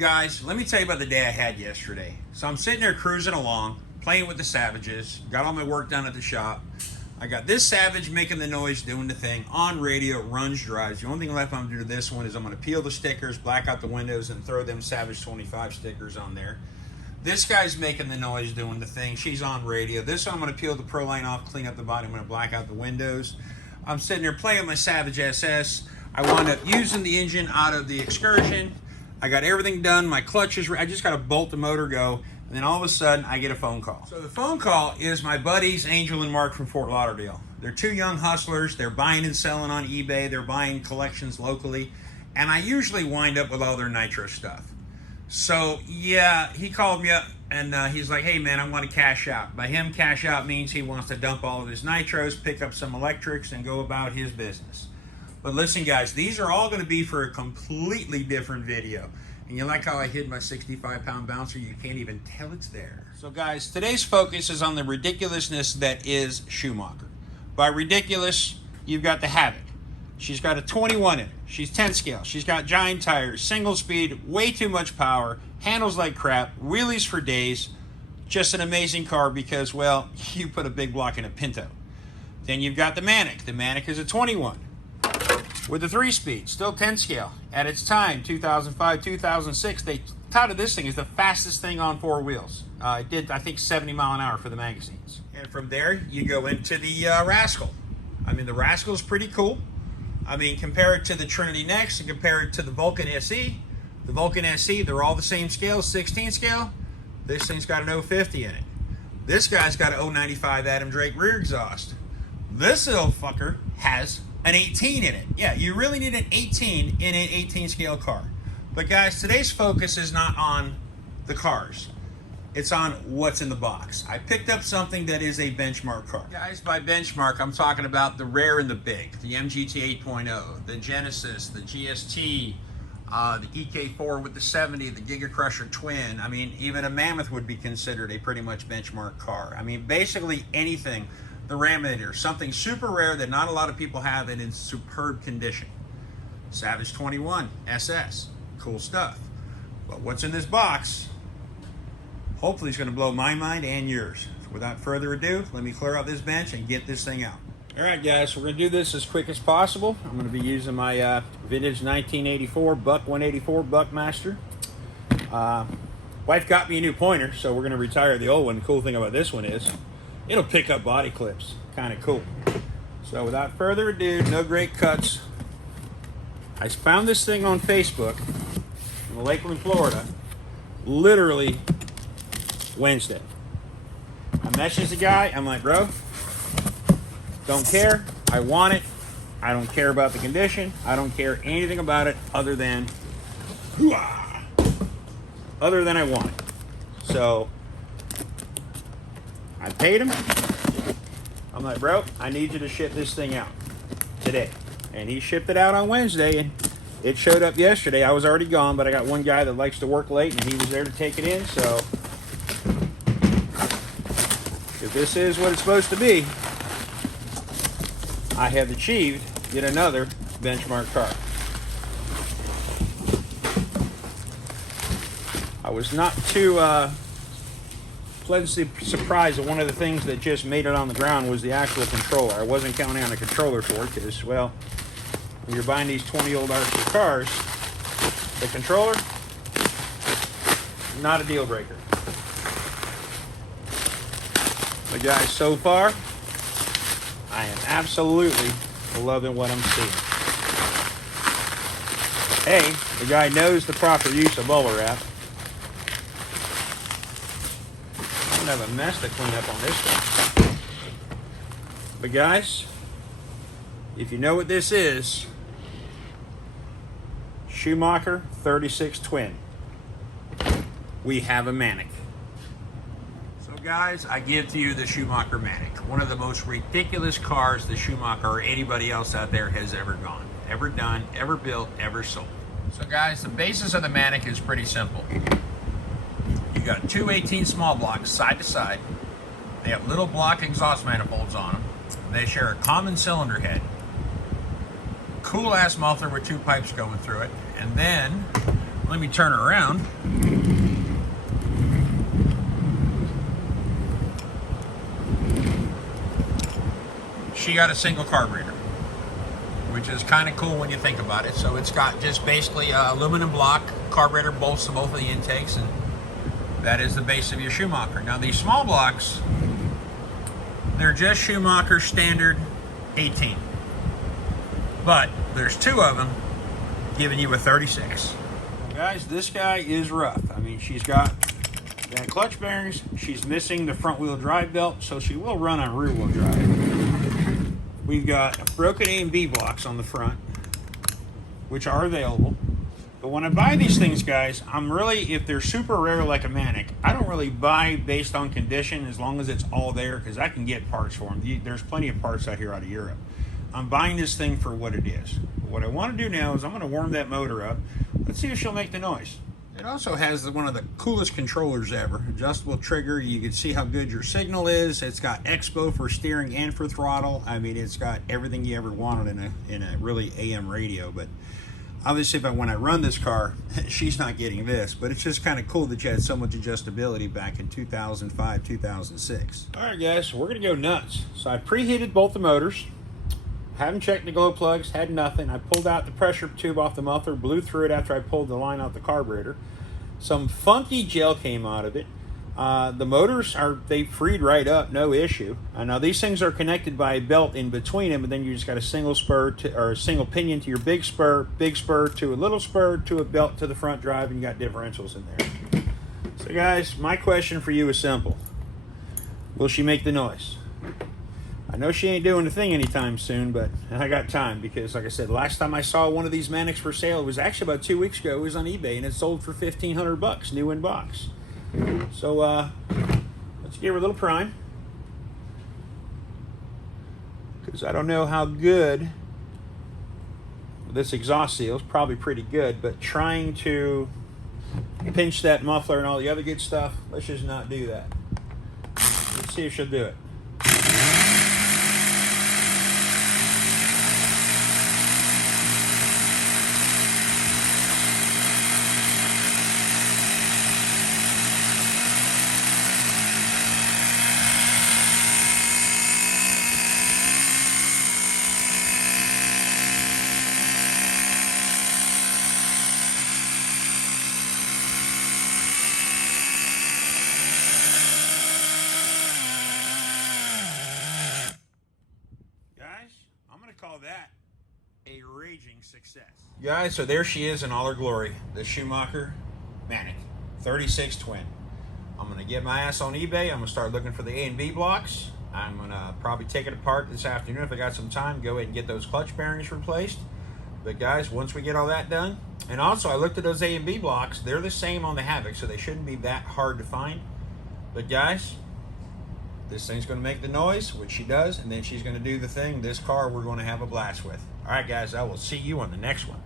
Guys, let me tell you about the day I had yesterday. So I'm sitting there cruising along, playing with the Savages, got all my work done at the shop. I got this Savage making the noise, doing the thing, on radio, runs, drives. The only thing left I'm going to do to this one is I'm going to peel the stickers, black out the windows, and throw them Savage 25 stickers on there. This guy's making the noise, doing the thing. She's on radio. This one I'm going to peel the Pro Line off, clean up the body. I'm going to black out the windows. I'm sitting there playing with my Savage SS. I wound up using the engine out of the Excursion. I got everything done. My clutch is I just got to bolt the motor go. And then all of a sudden, I get a phone call. So the phone call is my buddies, Angel and Mark from Fort Lauderdale. They're two young hustlers. They're buying and selling on eBay. They're buying collections locally. And I usually wind up with all their Nitro stuff. So, yeah, he called me up, and he's like, hey, man, I want to cash out. By him, cash out means he wants to dump all of his Nitros, pick up some electrics, and go about his business. But listen, guys, these are all going to be for a completely different video. And you like how I hid my 65-pound bouncer? You can't even tell it's there. So, guys, today's focus is on the ridiculousness that is Schumacher. By ridiculous, you've got the Havoc. She's got a 21 in it. She's 10 scale. She's got giant tires, single speed, way too much power, handles like crap, wheelies for days. Just an amazing car because, well, you put a big block in a Pinto. Then you've got the Manic. The Manic is a 21 with a 3-speed, still 10 scale. At its time, 2005, 2006, they touted this thing as the fastest thing on 4 wheels. It did, I think, 70 mile an hour for the magazines. And from there, you go into the Rascal. I mean, the Rascal's pretty cool. I mean, compare it to the Trinity Next and compare it to the Vulcan SE. The Vulcan SE, they're all the same scale, 16 scale. This thing's got an 050 in it. This guy's got an 095 Adam Drake rear exhaust. This little fucker has an 18 in it. Yeah, you really need an 18 in an 18 scale car. But guys, today's focus is not on the cars. It's on what's in the box. I picked up something that is a benchmark car. Guys, by benchmark, I'm talking about the rare and the big. The MGT 8.0, the Genesis, the GST, the EK4 with the 70, the Giga Crusher Twin. I mean, even a Mammoth would be considered a pretty much benchmark car. I mean, basically anything. The Raminator, something super rare that not a lot of people have and in superb condition. Savage 21 SS, cool stuff. But what's in this box? Hopefully it's going to blow my mind and yours. So without further ado, let me clear out this bench and get this thing out. All right, guys, so we're going to do this as quick as possible. I'm going to be using my vintage 1984 Buck 184 Buckmaster. Wife got me a new pointer, so we're going to retire the old one. The cool thing about this one is it'll pick up body clips. Kind of cool. So without further ado, no great cuts. I found this thing on Facebook in Lakeland, Florida, literally Wednesday. I messaged the guy. I'm like, bro, don't care. I want it. I don't care about the condition. I don't care anything about it other than I want it. So I paid him. I'm like, bro, I need you to ship this thing out today. And he shipped it out on Wednesday, and it showed up yesterday. I was already gone, but I got one guy that likes to work late, and he was there to take it in. So if this is what it's supposed to be, I have achieved yet another benchmark car. I was not too pleasantly surprised that one of the things that just made it on the ground was the actual controller. I wasn't counting on a controller for it because, well, when you're buying these 20-year-old RC cars, the controller, not a deal breaker. But guys, so far, I am absolutely loving what I'm seeing. Hey, the guy knows the proper use of bubble wrap. I don't have a mess to clean up on this one. But guys, if you know what this is, Schumacher 36 Twin. We have a Manic. So guys, I give to you the Schumacher Manic. One of the most ridiculous cars the Schumacher or anybody else out there has ever gone, ever done, ever built, ever sold. So guys, the basis of the Manic is pretty simple. You got two 18 small blocks side to side. They have little block exhaust manifolds on them. They share a common cylinder head. Cool ass muffler with two pipes going through it. And then Let me turn her around. She got a single carburetor, which is kind of cool when you think about it. So it's got just basically a aluminum block, carburetor bolts to both of the intakes, and that is the base of your Schumacher. Now these small blocks, they're just Schumacher standard 18. But there's two of them giving you a 36. Guys, this guy is rough. I mean, she's got clutch bearings. She's missing the front wheel drive belt, so she will run on rear wheel drive. We've got broken A and B blocks on the front, which are available. But when I buy these things, guys, I'm really, if they're super rare like a Manic, I don't really buy based on condition as long as it's all there, because I can get parts for them. There's plenty of parts out here out of Europe. I'm buying this thing for what it is. What I want to do now is I'm going to warm that motor up. Let's see if she'll make the noise. It also has one of the coolest controllers ever. Adjustable trigger. You can see how good your signal is. It's got Expo for steering and for throttle. I mean, it's got everything you ever wanted in a really AM radio. But obviously, when I run this car, she's not getting this. But it's just kind of cool that you had so much adjustability back in 2005, 2006. All right, guys, we're going to go nuts. So I preheated both the motors. Haven't checked the glow plugs, had nothing. I pulled out the pressure tube off the muffler, blew through it after I pulled the line out the carburetor. Some funky gel came out of it. The motors they freed right up, no issue. Now these things are connected by a belt in between them, and then you just got a single spur or a single pinion to your big spur to a little spur to a belt to the front drive, and you got differentials in there. So guys, my question for you is simple. Will she make the noise? I know she ain't doing a thing anytime soon, but I got time because, like I said, last time I saw one of these Manics for sale, it was actually about 2 weeks ago. It was on eBay, and it sold for $1,500, new in box. So let's give her a little prime, because I don't know how good this exhaust seal is. Probably pretty good, but trying to pinch that muffler and all the other good stuff, let's just not do that. Let's see if she'll do it. Call that a raging success. Guys, so there she is in all her glory, the Schumacher Manic 36 twin. I'm gonna get my ass on eBay. I'm gonna start looking for the A and B blocks. I'm gonna probably take it apart this afternoon if I got some time, go ahead and get those clutch bearings replaced. But guys, once we get all that done, and also I looked at those A and B blocks, they're the same on the Havoc, so they shouldn't be that hard to find. But guys, this thing's going to make the noise, which she does, and then she's going to do the thing. This car we're going to have a blast with. All right, guys, I will see you on the next one.